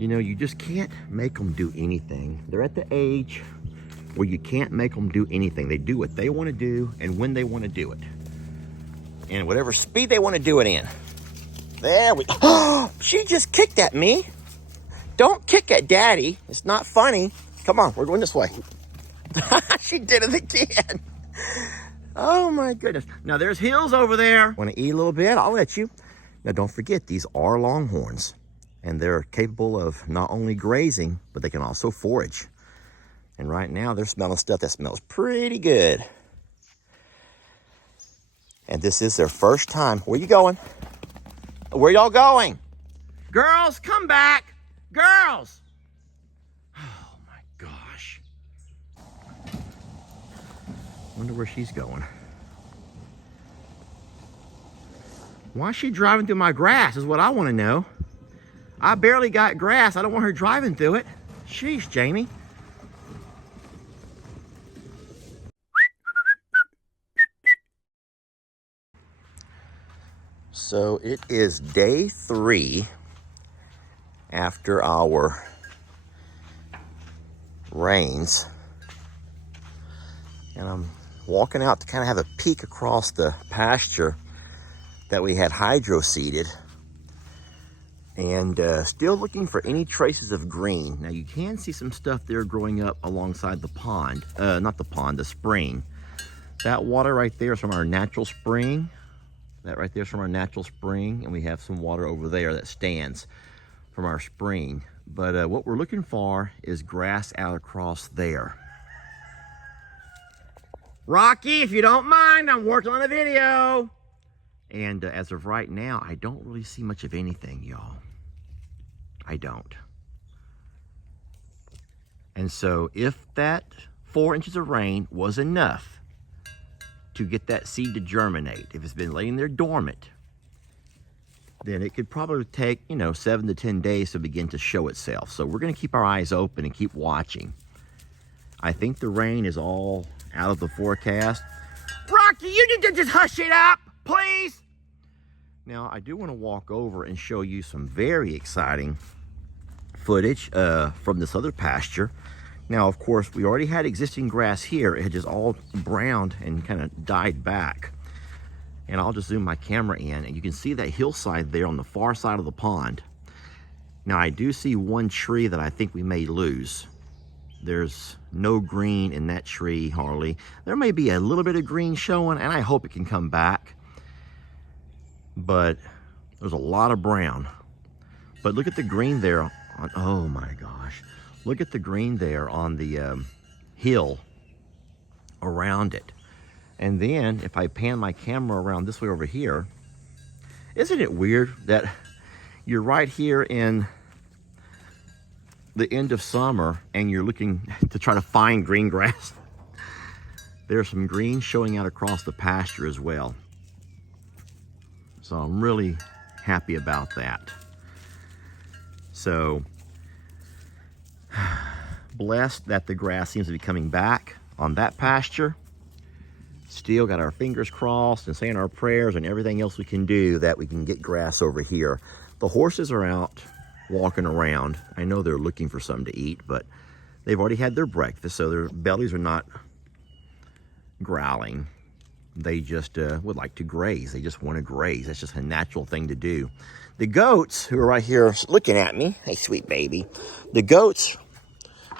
You know, you just can't make them do anything. They're at the age where you can't make them do anything. They do what they want to do and when they want to do it. And whatever speed they want to do it in. There we go. She just kicked at me. Don't kick at Daddy. It's not funny. Come on, we're going this way. She did it again. Oh my goodness. Now there's hills over there. Want to eat a little bit? I'll let you. Now don't forget, these are Longhorns. And they're capable of not only grazing, but they can also forage. And right now they're smelling stuff that smells pretty good. And this is their first time. Where you going? Where y'all going? Girls, come back. Girls. Oh my gosh. Wonder where she's going. Why is she driving through my grass is what I want to know. I barely got grass. I don't want her driving through it. Sheesh, Jamie. So it is day 3 after our rains. And I'm walking out to kind of have a peek across the pasture that we had hydro seeded. And still looking for any traces of green. Now you can see some stuff there growing up alongside the pond. Not the pond, the spring. That water right there is from our natural spring. That right there is from our natural spring. And we have some water over there that stands from our spring. But what we're looking for is grass out across there. Rocky, if you don't mind, I'm working on a video. And as of right now, I don't really see much of anything, y'all. I don't. And so if that 4 inches of rain was enough to get that seed to germinate, if it's been laying there dormant, then it could probably take, 7 to 10 days to begin to show itself. So we're going to keep our eyes open and keep watching. I think the rain is all out of the forecast. Rocky, you need to just hush it up, please. Now, I do want to walk over and show you some very exciting footage from this other pasture. Now, of course, we already had existing grass here. It had just all browned and kind of died back. And I'll just zoom my camera in, and you can see that hillside there on the far side of the pond. Now, I do see one tree that I think we may lose. There's no green in that tree, hardly. There may be a little bit of green showing, and I hope it can come back. But there's a lot of brown. But look at the green there on, oh my gosh. Look at the green there on the hill around it. And then if I pan my camera around this way over here, isn't it weird that you're right here in the end of summer and you're looking to try to find green grass? There's some green showing out across the pasture as well. So I'm really happy about that. So blessed that the grass seems to be coming back on that pasture. Still got our fingers crossed and saying our prayers and everything else we can do that we can get grass over here. The horses are out walking around. I know they're looking for something to eat, but they've already had their breakfast, so their bellies are not growling. They just would like to graze. They just want to graze. That's just a natural thing to do. The goats, who are right here looking at me, hey, sweet baby, the goats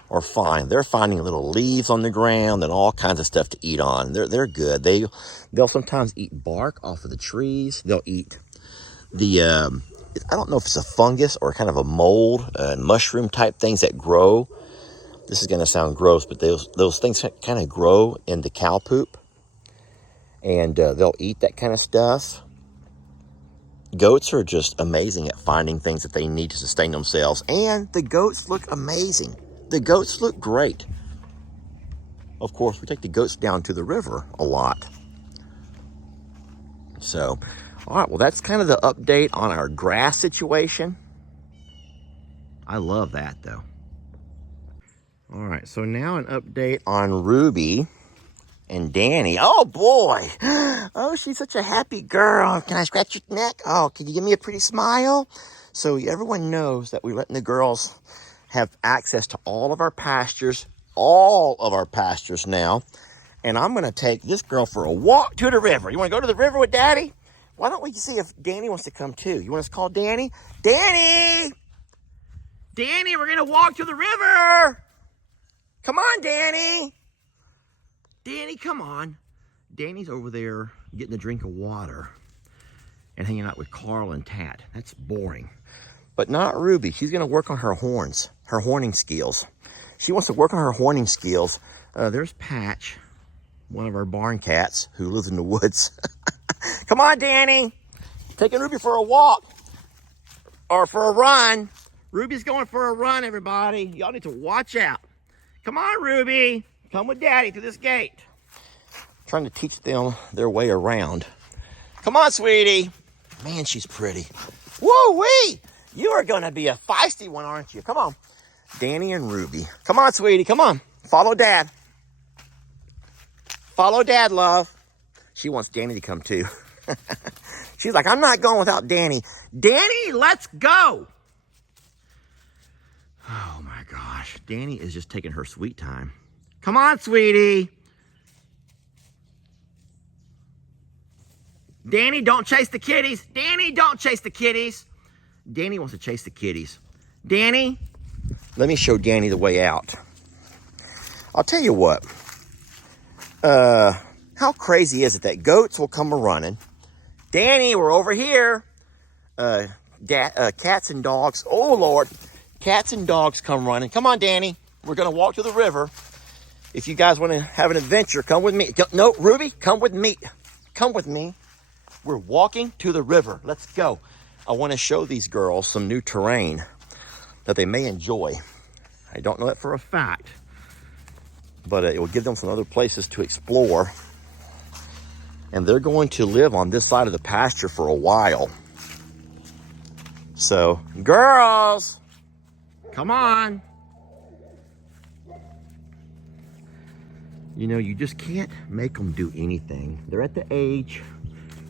are fine. They're finding little leaves on the ground and all kinds of stuff to eat on. They're good. They'll sometimes eat bark off of the trees. They'll eat the, I don't know if it's a fungus or kind of a mold, mushroom type things that grow. This is going to sound gross, but those things kind of grow in the cow poop. And they'll eat that kind of stuff. Goats are just amazing at finding things that they need to sustain themselves. And the goats look amazing. The goats look great. Of course, we take the goats down to the river a lot. So, all right, well, that's kind of the update on our grass situation. I love that, though. All right, so now an update on Ruby and Danny. Oh boy. Oh, she's such a happy girl. Can I scratch your neck? Oh, can you give me a pretty smile? So everyone knows that we're letting the girls have access to all of our pastures now. And I'm going to take this girl for a walk to the river. You want to go to the river with Daddy? Why don't we see if Danny wants to come too? You want us to call Danny? Danny! Danny, we're going to walk to the river. Come on, Danny. Danny, come on. Danny's over there getting a drink of water and hanging out with Carl and Tat. That's boring. But not Ruby. She's going to work on her horns, her horning skills. She wants to work on her horning skills. There's Patch, one of our barn cats who lives in the woods. Come on, Danny. Taking Ruby for a walk or for a run. Ruby's going for a run, everybody. Y'all need to watch out. Come on, Ruby. Come with Daddy to this gate. Trying to teach them their way around. Come on, sweetie. Man, she's pretty. Woo-wee! You are going to be a feisty one, aren't you? Come on. Danny and Ruby. Come on, sweetie. Come on. Follow Dad. Follow Dad, love. She wants Danny to come too. She's like, I'm not going without Danny. Danny, let's go. Oh my gosh. Danny is just taking her sweet time. Come on, sweetie. Danny, don't chase the kitties. Danny, don't chase the kitties. Danny wants to chase the kitties. Danny, let me show Danny the way out. I'll tell you what. How crazy is it that goats will come a-running? Danny, we're over here. Cats and dogs. Oh, Lord. Cats and dogs come running. Come on, Danny. We're going to walk to the river. If you guys want to have an adventure, come with me. No, Ruby, come with me. Come with me. We're walking to the river. Let's go. I want to show these girls some new terrain that they may enjoy. I don't know that for a fact, but it will give them some other places to explore. And they're going to live on this side of the pasture for a while. So, girls, come on. You know, you just can't make them do anything. They're at the age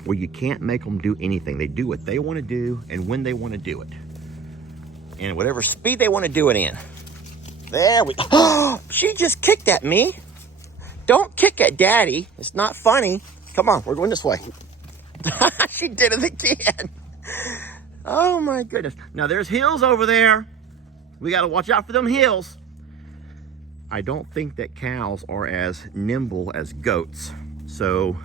where you can't make them do anything. They do what they want to do and when they want to do it. And whatever speed they want to do it in. There we go. She just kicked at me. Don't kick at Daddy. It's not funny. Come on, we're going this way. She did it again. Oh my goodness. Now there's hills over there. We got to watch out for them hills. I don't think that cows are as nimble as goats. So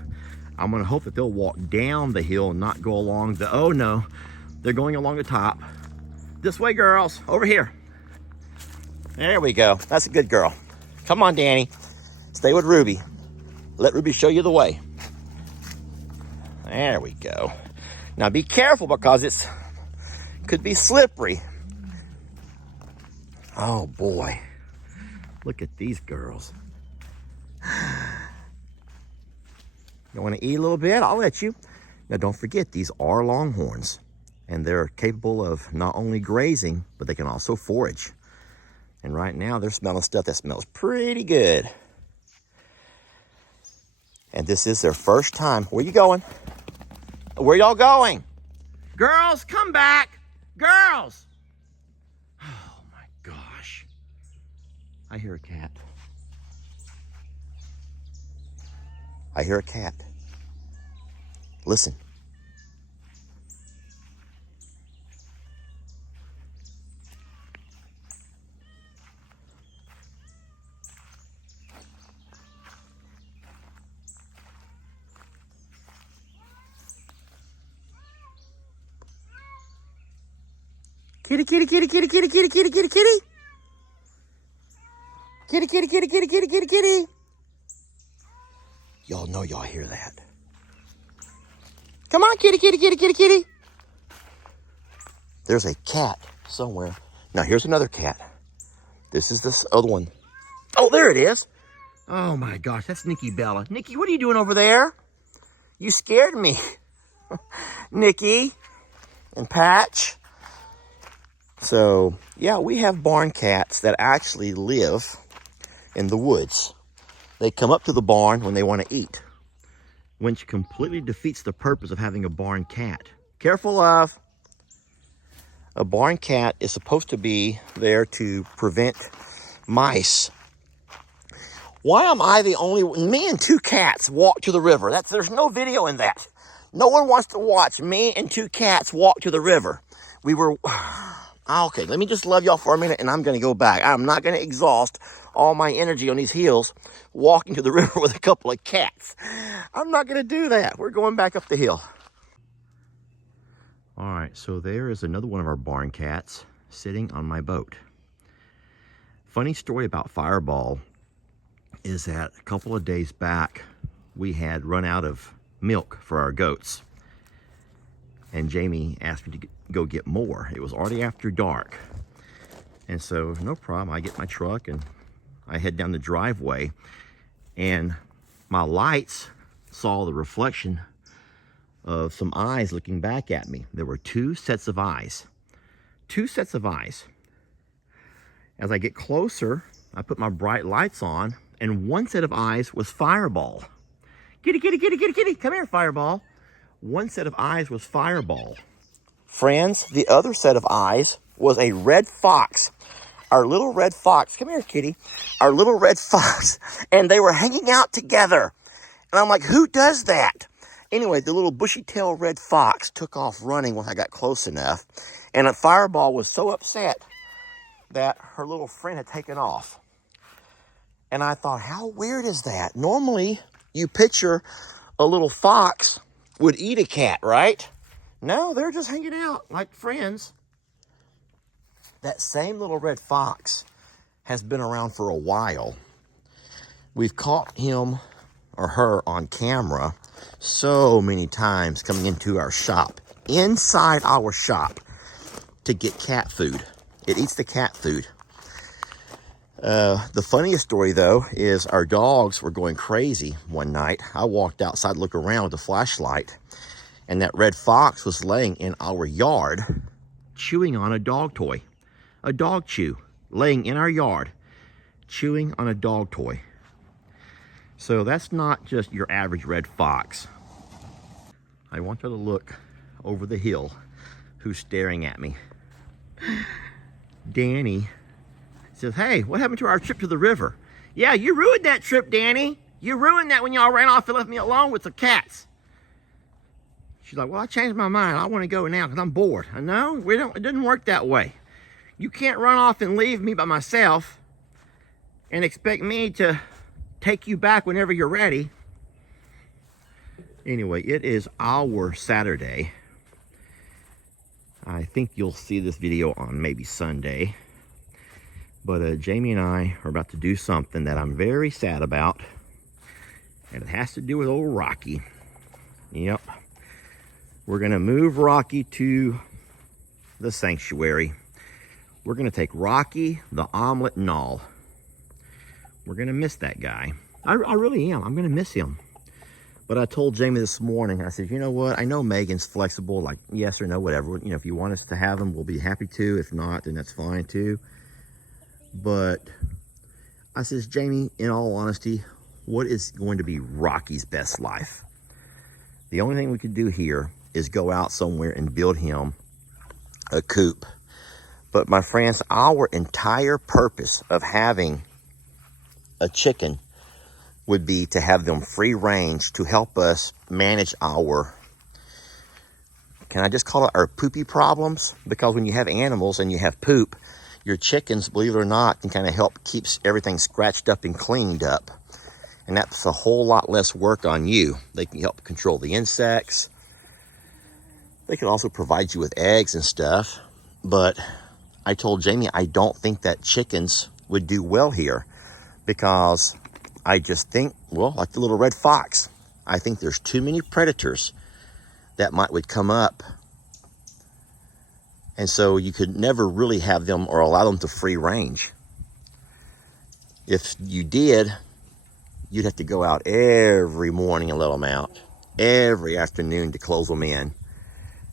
I'm going to hope that they'll walk down the hill and not go along the, oh no, they're going along the top. This way, girls, over here. There we go. That's a good girl. Come on, Danny. Stay with Ruby. Let Ruby show you the way. There we go. Now be careful because it could be slippery. Oh boy. Look at these girls. You want to eat a little bit? I'll let you. Now don't forget, these are Longhorns. And they're capable of not only grazing, but they can also forage. And right now they're smelling stuff that smells pretty good. And this is their first time. Where you going? Where y'all going? Girls, come back. Girls. Oh my gosh. I hear a cat. I hear a cat. Listen. Kitty, kitty, kitty, kitty, kitty, kitty, kitty, kitty, kitty. Kitty, kitty, kitty, kitty, kitty, kitty, kitty. Y'all know y'all hear that. Come on, kitty, kitty, kitty, kitty, kitty. There's a cat somewhere. Now here's another cat. This is this other one. Oh, there it is. Oh my gosh, that's Nikki Bella. Nikki, what are you doing over there? You scared me. Nikki and Patch. So, yeah, we have barn cats that actually live in the woods. They come up to the barn when they want to eat, which completely defeats the purpose of having a barn cat. Careful, love. A barn cat is supposed to be there to prevent mice. Why am I the only one? Me and two cats walk to the river. There's no video in that. No one wants to watch me and two cats walk to the river. We were, okay, let me just love y'all for a minute and I'm gonna go back. I'm not gonna exhaust all my energy on these hills walking to the river with a couple of cats. I'm not gonna do that. We're going back up the hill. All right, so there is another one of our barn cats sitting on my boat. Funny story about Fireball is that a couple of days back, we had run out of milk for our goats. And Jamie asked me to go get more. It was already after dark. And so, no problem, I get my truck and I head down the driveway. And my lights saw the reflection of some eyes looking back at me. There were two sets of eyes. Two sets of eyes. As I get closer, I put my bright lights on, and one set of eyes was Fireball. Kitty, kitty, kitty, kitty, kitty, come here, Fireball. One set of eyes was Fireball. Friends, the other set of eyes was a red fox. Our little red fox, come here, kitty. Our little red fox, and they were hanging out together. And I'm like, who does that? Anyway, the little bushy-tailed red fox took off running when I got close enough, and a Fireball was so upset that her little friend had taken off. And I thought, how weird is that? Normally, you picture a little fox would eat a cat, right? No, they're just hanging out like friends. That same little red fox has been around for a while. We've caught him or her on camera so many times coming into our shop, inside our shop, to get cat food. It eats the cat food. The funniest story, though, is our dogs were going crazy one night. I walked outside to look around with a flashlight, and that red fox was laying in our yard, chewing on a dog toy. A dog chew, laying in our yard, chewing on a dog toy. So that's not just your average red fox. I want you to look over the hill who's staring at me. Danny says, hey, what happened to our trip to the river? Yeah, you ruined that trip, Danny. You ruined that when y'all ran off and left me alone with the cats. She's like, well, I changed my mind. I want to go now because I'm bored. I know, it didn't work that way. You can't run off and leave me by myself and expect me to take you back whenever you're ready. Anyway, it is our Saturday. I think you'll see this video on maybe Sunday. But Jamie and I are about to do something that I'm very sad about. And it has to do with old Rocky. Yep. We're going to move Rocky to the sanctuary. We're going to take Rocky, the omelet, and all. We're going to miss that guy. I really am. I'm going to miss him. But I told Jamie this morning, I said, you know what? I know Megan's flexible, like yes or no, whatever. You know, if you want us to have him, we'll be happy to. If not, then that's fine too. But I says, Jamie, in all honesty, what is going to be Rocky's best life? The only thing we could do here is go out somewhere and build him a coop. But my friends, our entire purpose of having a chicken would be to have them free range to help us manage our, can I just call it our poopy problems? Because when you have animals and you have poop, your chickens, believe it or not, can kind of help keeps everything scratched up and cleaned up. And that's a whole lot less work on you. They can help control the insects. They can also provide you with eggs and stuff. But I told Jamie I don't think that chickens would do well here, because I just think, well, like the little red fox, I think there's too many predators that would come up. And so you could never really have them or allow them to free range. If you did, you'd have to go out every morning and let them out, every afternoon to close them in.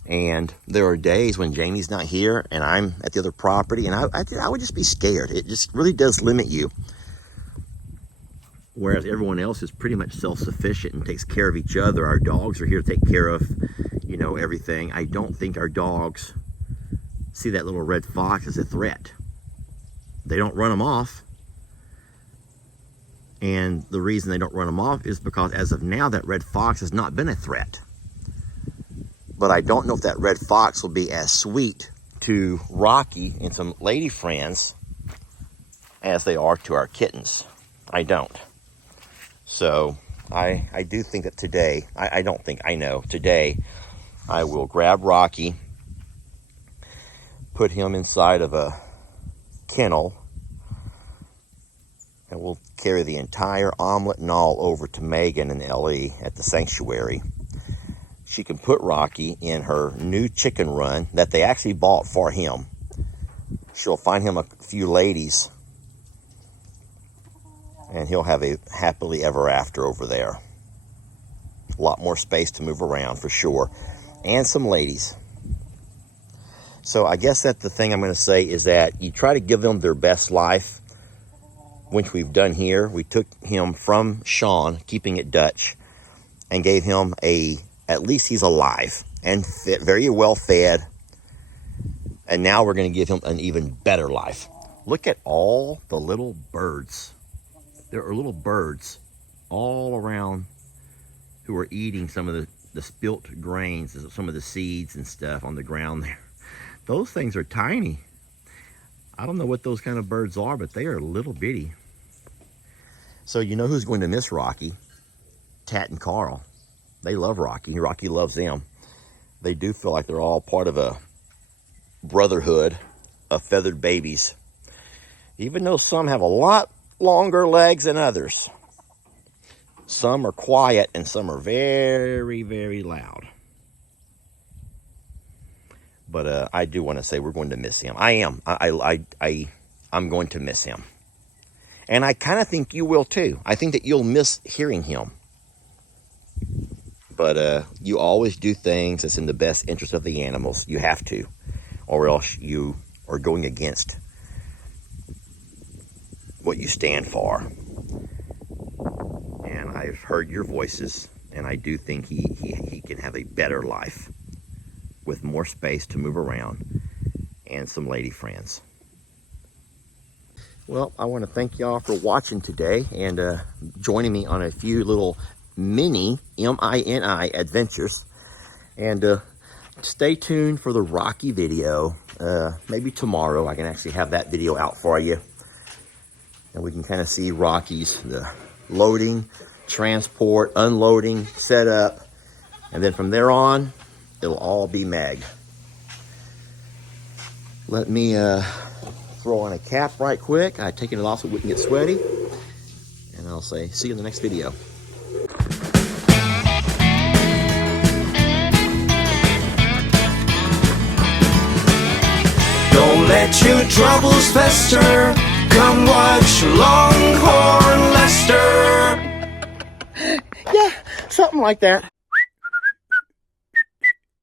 And there are days when Jamie's not here and I'm at the other property, and I would just be scared. It just really does limit you. Whereas everyone else is pretty much self-sufficient and takes care of each other. Our dogs are here to take care of, you know, everything. I don't think our dogs see that little red fox as a threat. They don't run them off. And the reason they don't run them off is because as of now, that red fox has not been a threat. But I don't know if that red fox will be as sweet to Rocky and some lady friends as they are to our kittens. I don't. So I do think that today, I don't think, I know, today I will grab Rocky, put him inside of a kennel, and we'll carry the entire omelet and all over to Megan and Ellie at the sanctuary. She can put Rocky in her new chicken run that they actually bought for him. She'll find him a few ladies, and he'll have a happily ever after over there. A lot more space to move around for sure, and some ladies. So I guess that the thing I'm going to say is that you try to give them their best life, which we've done here. We took him from Sean, keeping it Dutch, and gave him at least he's alive and very well fed. And now we're going to give him an even better life. Look at all the little birds. There are little birds all around who are eating some of the spilt grains, some of the seeds and stuff on the ground there. Those things are tiny. I don't know what those kind of birds are, but they are little bitty. So you know who's going to miss Rocky? Tat and Carl. They love Rocky. Rocky loves them. They do feel like they're all part of a brotherhood of feathered babies. Even though some have a lot longer legs than others. Some are quiet and some are very, very loud. But I do want to say we're going to miss him. I am. I'm going to miss him. And I kind of think you will too. I think that you'll miss hearing him. But you always do things that's in the best interest of the animals. You have to. Or else you are going against what you stand for. And I've heard your voices, and I do think he can have a better life with more space to move around and some lady friends. Well, I want to thank y'all for watching today and joining me on a few little mini M-I-N-I adventures. And stay tuned for the Rocky video. Maybe tomorrow I can actually have that video out for you. And we can kind of see Rocky's the loading, transport, unloading, setup. And then from there on, it'll all be Meg. Let me throw on a cap right quick. I've taken it off so we can get sweaty. And I'll say, see you in the next video. Don't let your troubles fester. Come watch Longhorn Lester. Yeah, something like that.